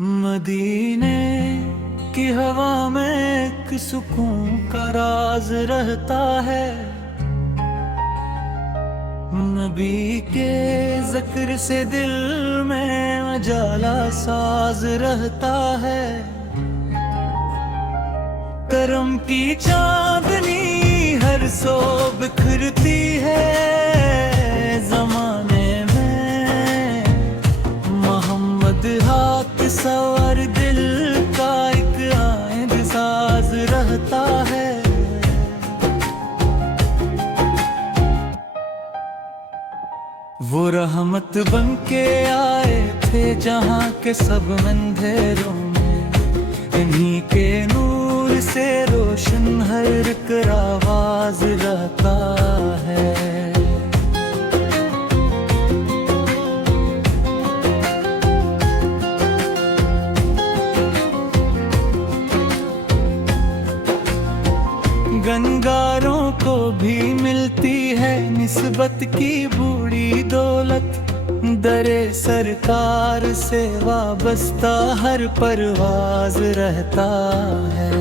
मदीने की हवा में एक सुकून का राज रहता है। नबी के जिक्र से दिल में उजाला साज रहता है। करम की चांदनी हर सो बिखरती है। जमाने में मोहम्मद हाथ सवर दिल का एक आइंद साज रहता है। वो रहमत बन के आए थे जहाँ के सब अंधेरों में। इन्हीं के नूर से रोशन हर एक आवाज रहता है। गंगारों को भी मिलती है निस्बत की बूढ़ी दौलत। दरे सरकार से वाबस्ता हर परवाज रहता है।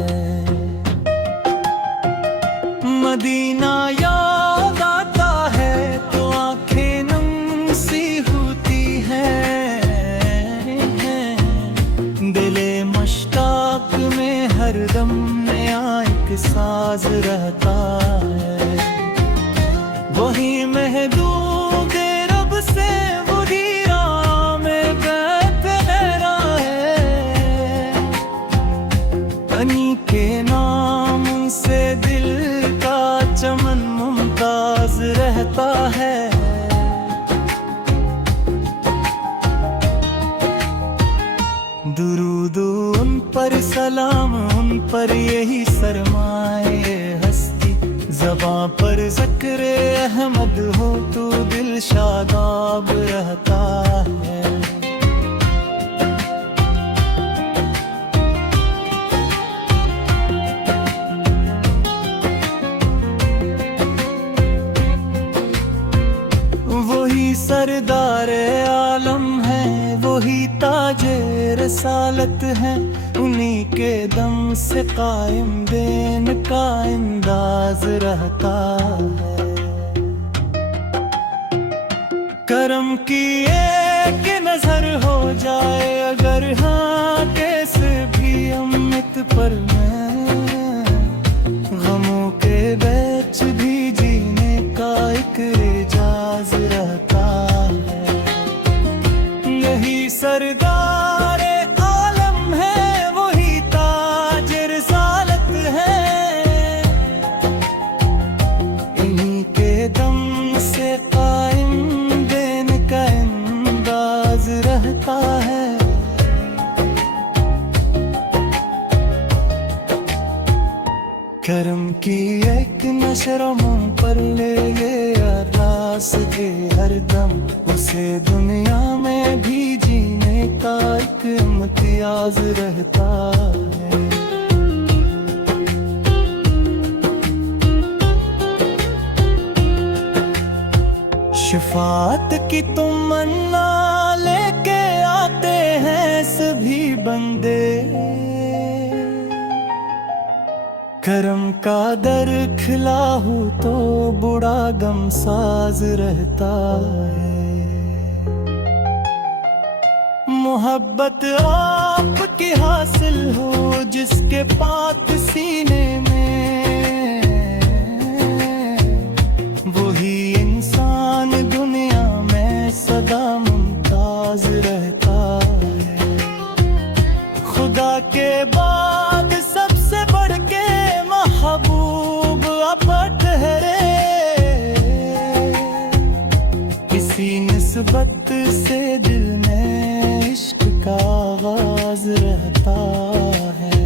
मदीना याद आता है तो आंखें नम सी होती हैं। दिले मश्ताक में हर दम नया एक साज रहता है। वही महदूद रब से वही राम बैत लहरा है। अनी के नाम से दिल का चमन मुमताज रहता है। दुरूद उन पर सलाम उन पर यही सरमाए हस्ती। ज़बां पर ज़िक्र अहमद हो तो दिल शादाब रहता है। वही सरदार आलम है वही ताजे रसालत है। उन्हीं के दम से कायम दिन का अंदाज रहता है। करम की एक नजर हो जाए अगर हाँ कैसे भी अमित पर मैं। गमों के बैच भी जीने का एक एजाज रहता है। यही सरदार आलम है वही ताज रसालत है। इन्हीं के दम से कायम दिन का अंदाज रहता है। करम की एक नशर मुंह पर ले रास के हर दम। उसे दुनिया में भी जीने का एक इम्तियाज रहता है। शफाअत की तमन्ना लेके आते हैं सभी बंदे। करम का दर खिला हो तो बुढ़ा गमसाज रहता है। मोहब्बत आपकी हासिल हो जिसके पाक सीने में। वही इंसान दुनिया में सदा मुमताज रहता है। खुदा के बाद सबसे बढ़ के महबूब अपट ठहरे। इसी निस्बत से दिल में इश्क का आगाज रहता है।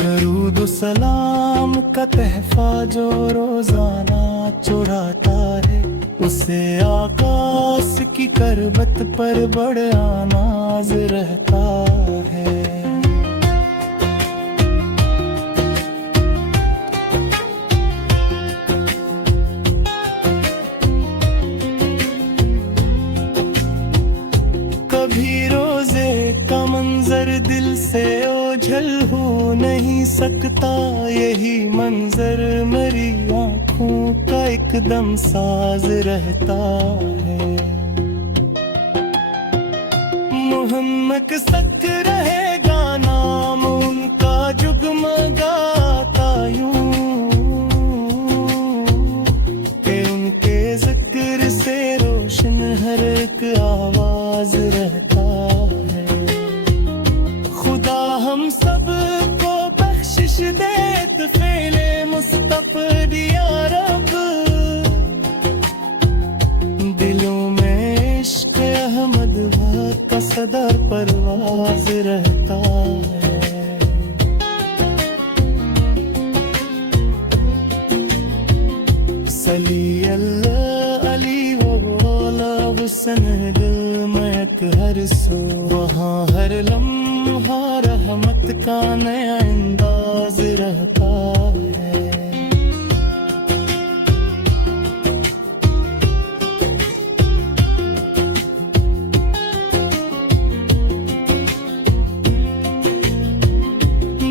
दरूद सलाम का तहफा जो रोजाना चढ़ाता है। उसे आकाश की करबत पर बड़ा नाज रहता है। नहीं सकता, यही मंजर मेरी आंखों का एकदम साज रहता है। मोहम्मद सच रहेगा नाम उनका, जुगमगाता यूं कि उनके जिक्र से रोशन हर एक आवाज रहता है। खुदा हम सब को बख्शिश दे, फेले मुस्तफ़ा या रब, दिलों में इश्क अहमद का सदा परवाज रहता है। सली अल्लाह अली वोला हुसन दिल महक हर सो, वहाँ हर लम्हा रहमत का नया अंदाज रहता है।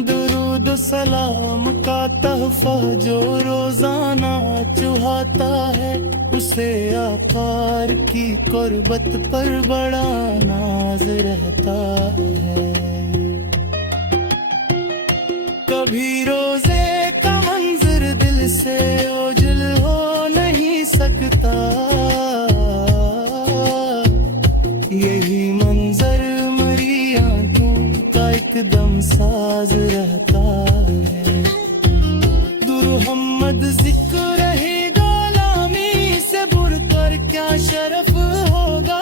दुरूद सलाम का तहफा जो रोजाना चुहाता है, उसे आकार की कुर्बत पर बड़ा नाज रहता है। कभी रोजे का मंजर दिल से ओझल हो नहीं सकता, यही मंजर मेरी आंखों का एकदम साज रहता है। दुर्हम्मद जिक्र रहेगा लामी से बुरकर क्या शरफ होगा,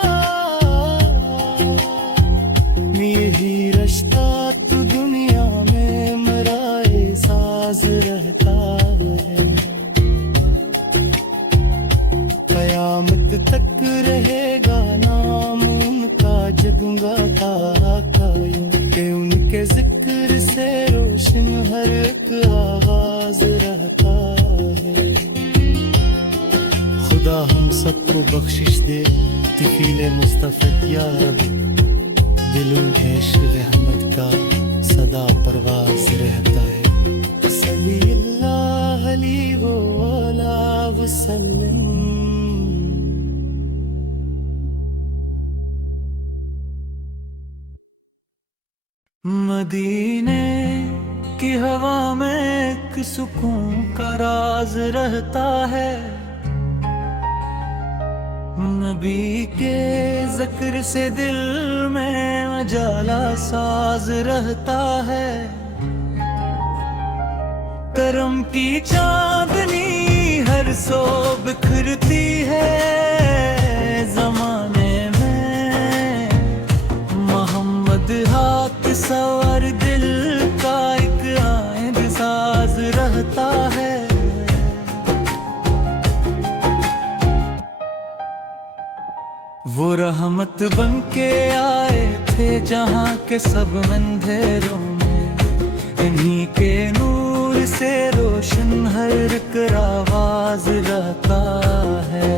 यही रिश्ता तो दुनिया में मेरा एहसास रहता है। कयामत तक रहेगा नाम उनका, जगमगाता कायम कि उनके जिक्र से रोशन हर एक आवाज रहता है। खुदा हम सबको बख्शिश दे, तिफीले मुस्तफ़ा या रब, दिलों में इश्क रहमत का सदा परवाज रहता है। सल्ली अल्लाह अलैहि वसल्लम। मदीने की हवा में एक सुकून का राज रहता है, नबी के जिक्र से दिल में उजाला साज रहता है। करम की चांदनी हर सो बिखरती है, जमाने में मोहम्मद हाथ सवार दिल का एक आइंद साज रहता है। वो रहमत बन के आए थे जहाँ के सब अंधेरों में, इन्हीं के नूर से रोशन हर एक आवाज रहता है।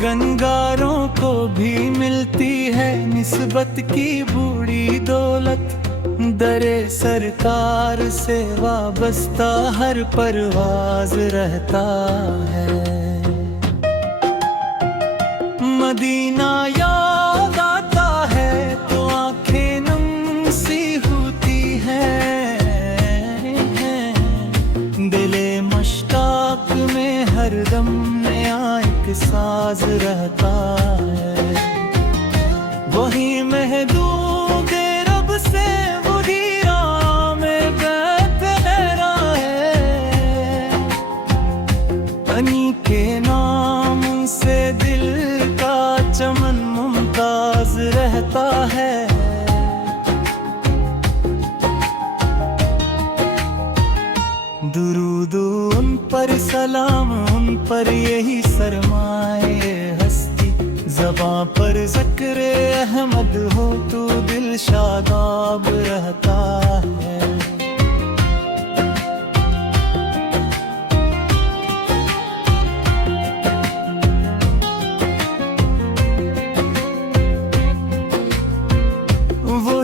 गंगारों को भी मिलती है निस्बत की बूढ़ी दौलत, दरे सरकार से वाबस्ता हर परवाज रहता है। मदीना याद आता है तो आंखें नम सी होती हैं, दिले मशताक में हरदम नया एक साज रहता है। वही महदूद रब से वही में बेतहरा है, अनी के नाम से दिल का चमन मुमताज रहता है। दुरूद उन पर सलाम उन पर यही सरमाए हस्ती, ज़बां पर ज़िक्र अहमद हो तो दिल शादाब रहता है।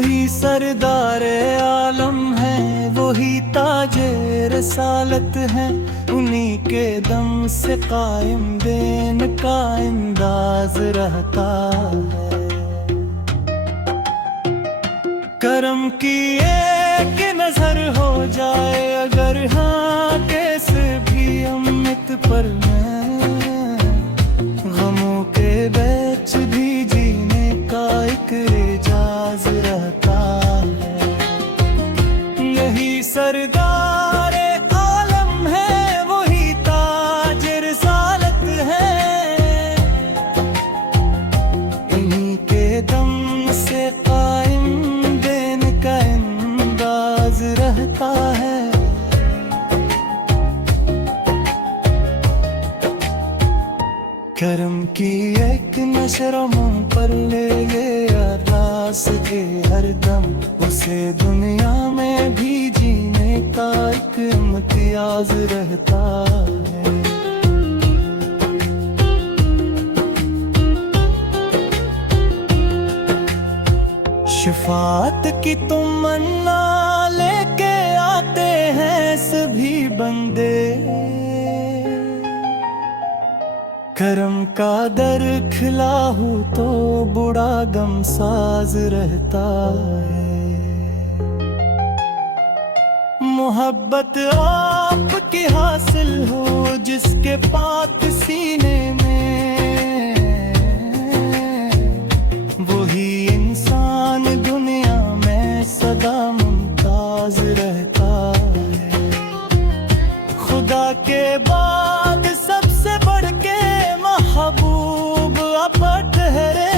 वही सरदार आलम है, वही ताजे रसालत है, उन्हीं के दम से कायम दिन का अंदाज रहता है। करम की एक नजर हो जाए अगर हाँ कैसे भी अमित पर मैं, गमों के बैच भी जीने का एक एजाज रहता है। यही सरदार आलम है, वही ताज रिसालत है, इन्हीं के दम से कायम दिन का अंदाज रहता है। करम की एक नशर मुंह पर ले ले रास के हर दम, उसे दुनिया में भी जीने का एक इम्तियाज रहता है। शफाअत की तमन्ना लेके आते हैं सभी बंदे, करम का दर खिला हो तो बुढ़ा गमसाज रहता है। मोहब्बत आपकी हासिल हो जिसके पाक सीने में, वही इंसान दुनिया में सदा मुमताज रहता है। खुदा के बाद सबसे बढ़ के महबूब अपन ठहरे,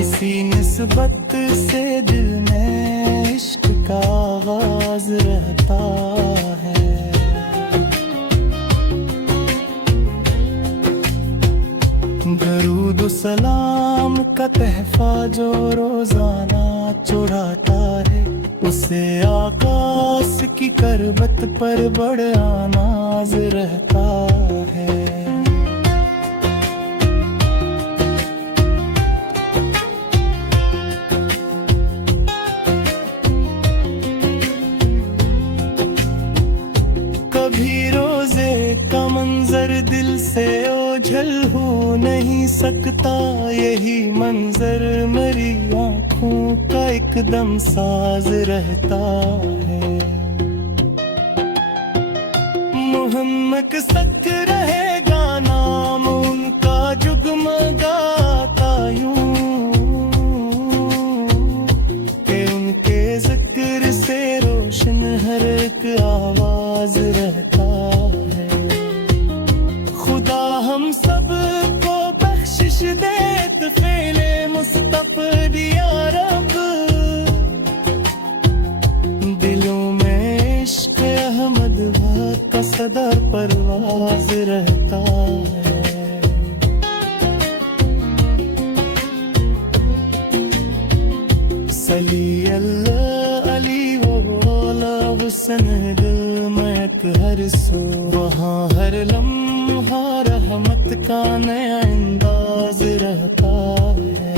इसी निस्बत से दिल में इश्क का आगाज रहता है। दरूद सलाम का तहफा जो रोजाना चढ़ाता है, उसे आकाश की करबत पर बड़ा नाज रहता है। कभी रोजे का मंजर दिल से ओझल हो नहीं सकता, यही मंजर मेरी आँखों का एकदम साज रहता है। मोहम्मद सच रहेगा नाम उनका जुगमगाता यूं, कि उनके जिक्र से रोशन हर एक आवाज रहता है। खुदा हम सब को बख्शिश दे तो फेले मुस्तफ़ा दिया रब, दिलों में इश्क अहमद का सदा परवाज रहता है। सली अल्लाह अली वोला हुसन दिल महक हर सो, वहाँ हर लम्हा रहमत का नया अंदाज रहता है।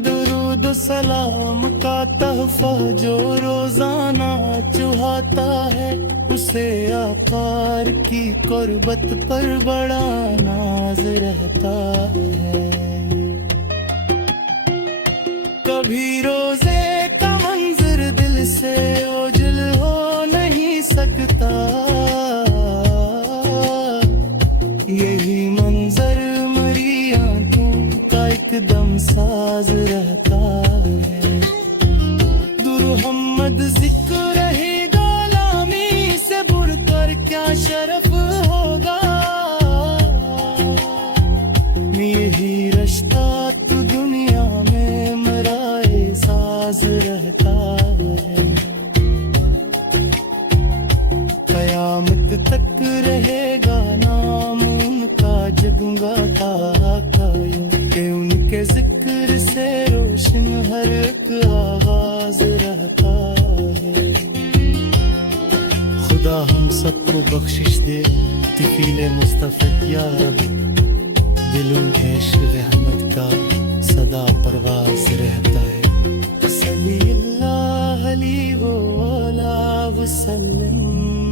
दुरूद सलाम का तहफा जो रोजाना चुहाता है, उसे आकार की कुर्बत पर बड़ा नाज रहता है। कभी रोजे का मंजर दिल से ओझल हो नहीं सकता, यही मंजर मेरी आंखों का एकदम साज रहता है। दुर्हम्मद जिक्र रहेगा लामी से बुरकर क्या शरफ होगा, यही रिश्ता तो दुनिया में मेरा एहसास रहता है। कयामत तक रहेगा नाम उनका जगमगाता कायम, कि उनके जिक्र से रोशन हर एक आगाज रहता। को बख्शिश दे तिफीले मुस्तफ़िद या रब दिलों में इश्क रहमत का सदा परवाज रहता है सल्लल्लाहु अलैहि वसल्लम